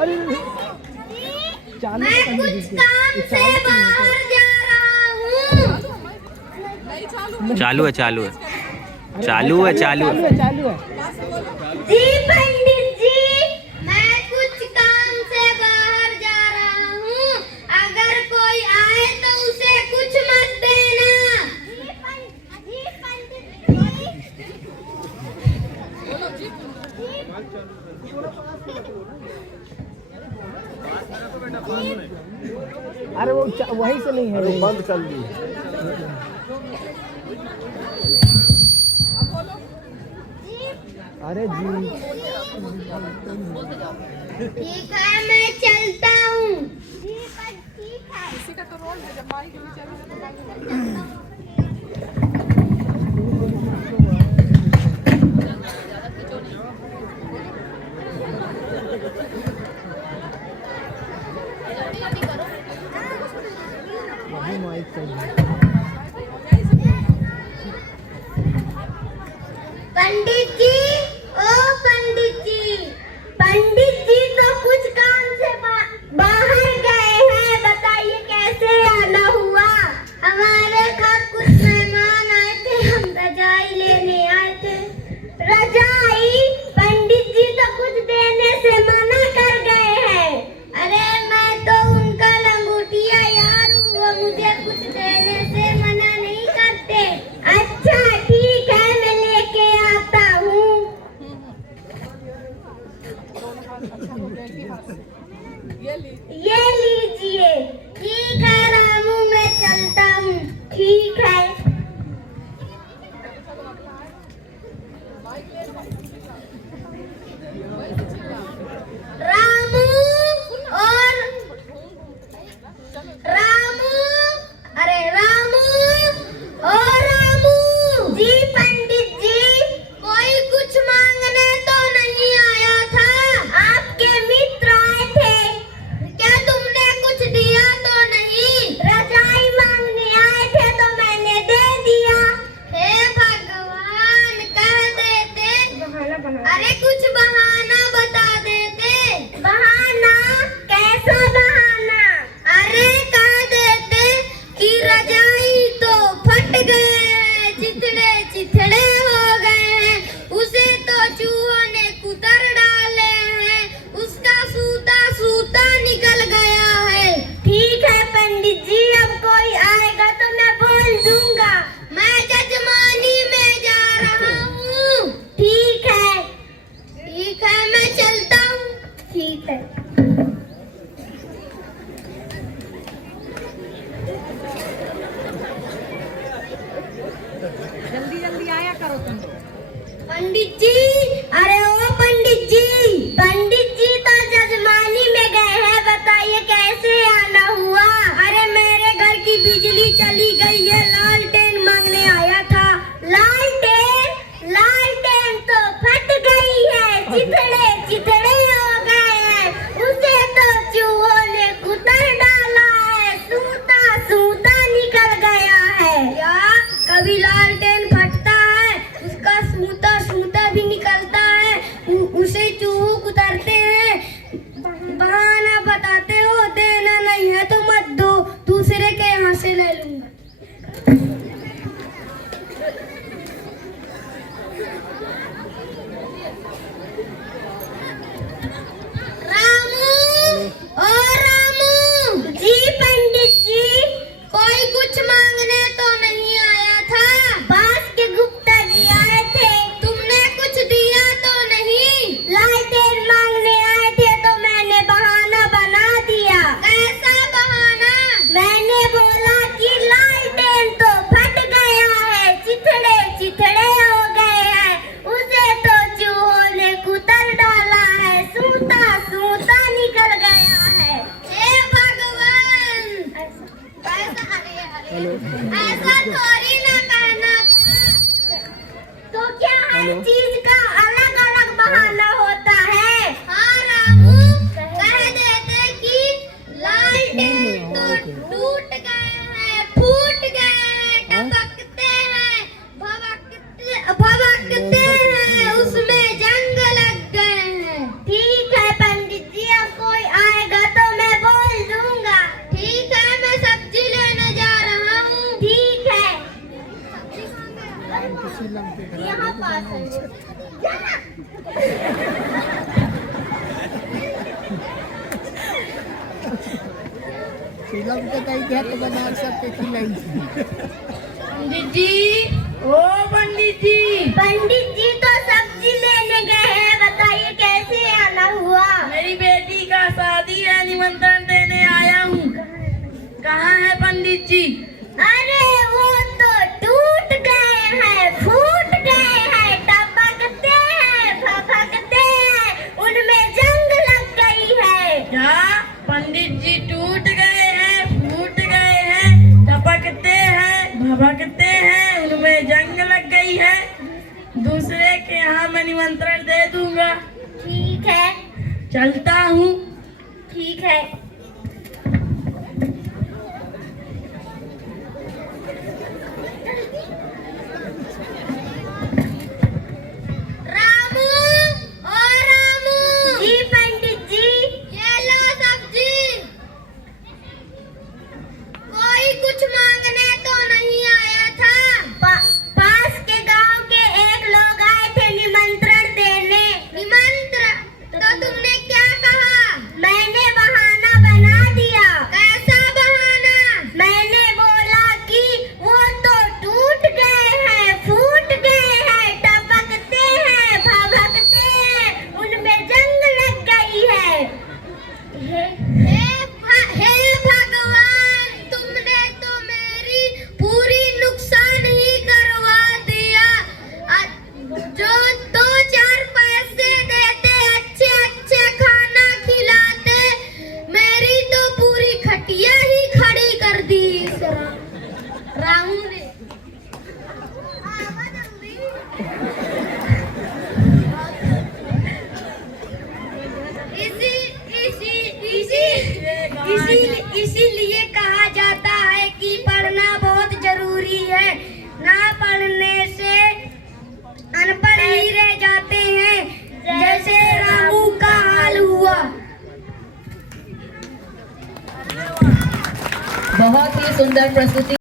अरे मैं कुछ काम से बाहर जा रहा हूँ। चालू है चालू है चालू है चालू है चालू है। जी पंडित जी, मैं कुछ काम से बाहर जा रहा हूँ। अगर कोई आए तो उसे कुछ मत देना। जी पंडित अरे वो वही से नहीं है, अरे बंद कर दी। अरे जी ठीक है, मैं चलता हूँ। किसी का तो रोल है जब माई के पीछे वही माइक चाहिए। पंडित जी, ओ पंडित जी, पंडित जी तो कुछ काम से बाहर गए हैं। बताइए कैसे आना हुआ? हमारे घर कुछ मेहमान आए थे, हम रजाई लेने आए थे। रजाई? पंडित जी तो कुछ देने से मना कर गए हैं। अरे मैं तो उनका लंगोटिया यार हूँ, वो मुझे कुछ देने से मना नहीं करते। अच्छा ठीक है, मैं लेके आता हूँ। ये लीजिए। ठीक है रामू, मैं चलता हूँ। ठीक है। रामू और रामू, अरे रामू ओ रामू। जी पंडित जी, कोई कुछ मांगने तो नहीं आया था? आपके मित्र आए थे, क्या तुमने कुछ दिया तो नहीं? रजाई मांगने आए थे तो मैंने दे दिया। हे भगवान, कह देते। अरे कुछ बहाना बता देते। बहाना? कैसा बहाना? अरे कह देते कि रजाई तो फट गए हैं, चिथड़े चिथड़े हो गए हैं, उसे तो चूहों ने कुतर डाले हैं, उसका सूता सूता निकल गया है। ठीक है पंडित जी, अब कोई आएगा तो मैं बोल दूंगा। मैं जजमानी में जा रहा हूँ। ठीक है, ठीक है, मैं चलता हूँ। ठीक है। जल्दी जल्दी आया करो तुम। पंडित जी, अरे ओ पंडित जी, पंडित जी तो जजमानी में गए हैं। बताइए कैसे आना हुआ? अरे मेरे घर की बिजली चली गई है, लालटेन मांगने आया था। लालटेन? लालटेन तो फट गई है, चिथड़े चिथड़े हो गए हैं, उसे तो चूहों ने कुतर डाला है, सूता सूता निकल गया है। या कभी लालटेन फटता है, उसका सूता सूता भी निकलता है, उसे चूहो कुतरते हैं। बहाना बताते हो, देना नहीं है तो मत दो, दूसरे के यहाँ से ले लूंगा। रामू ओ रामू। जी पंडित जी, कोई कुछ मांगने तो नहीं आया था? बास के गुप्ता जी आए थे। तुमने कुछ दिया तो नहीं? लालटेन मांगने जब तक आई थे तो बना सकते कि नहीं। पंडित जी, ओ पंडित जी तो सब्जी लेने गए हैं, बताइए कैसे आना हुआ। मेरी बेटी का शादी है, निमंत्रण देने आया हूँ। कहाँ है पंडित जी? अरे वो तो टूट गए हैं, फूट गए हैं, टपकते हैं, फफकते हैं, उनमें जंग लग गई है। क्या पंडित जी टूट गए हैं, फूट गए हैं, टपकते हैं, भभकते हैं, उनमें जंग लग गई है? दूसरे के यहाँ मैं निमंत्रण दे दूंगा। ठीक है, चलता हूँ। ठीक है। रामू, ओ रामू। जी पंडित जी। ये लो सब्जी। कोई कुछ मांगने तो नहीं आया था? पास के गांव के एक लोग आए थे निमंत्रण देने। निमंत्रण? तो तुमने क्या कहा? मैंने बहाना बना दिया। कैसा बहाना? मैंने बोला कि वो तो टूट गए हैं, फूट गए हैं, टपकते हैं, भभकते हैं, उनमें जंग लग गई है। हे भगवान, तुमने तो मेरी पूरी नुकसान ही करवा दिया। जो 2-4 पैसे देते, अच्छे अच्छे खाना खिलाते, मेरी तो पूरी खटिया ही खड़ी कर दी इस रामू ने। इसीलिए कहा जाता है कि पढ़ना बहुत जरूरी है। ना पढ़ने से अनपढ़ ही रह जाते हैं, जैसे रामू का हाल हुआ। बहुत ही सुंदर प्रस्तुति।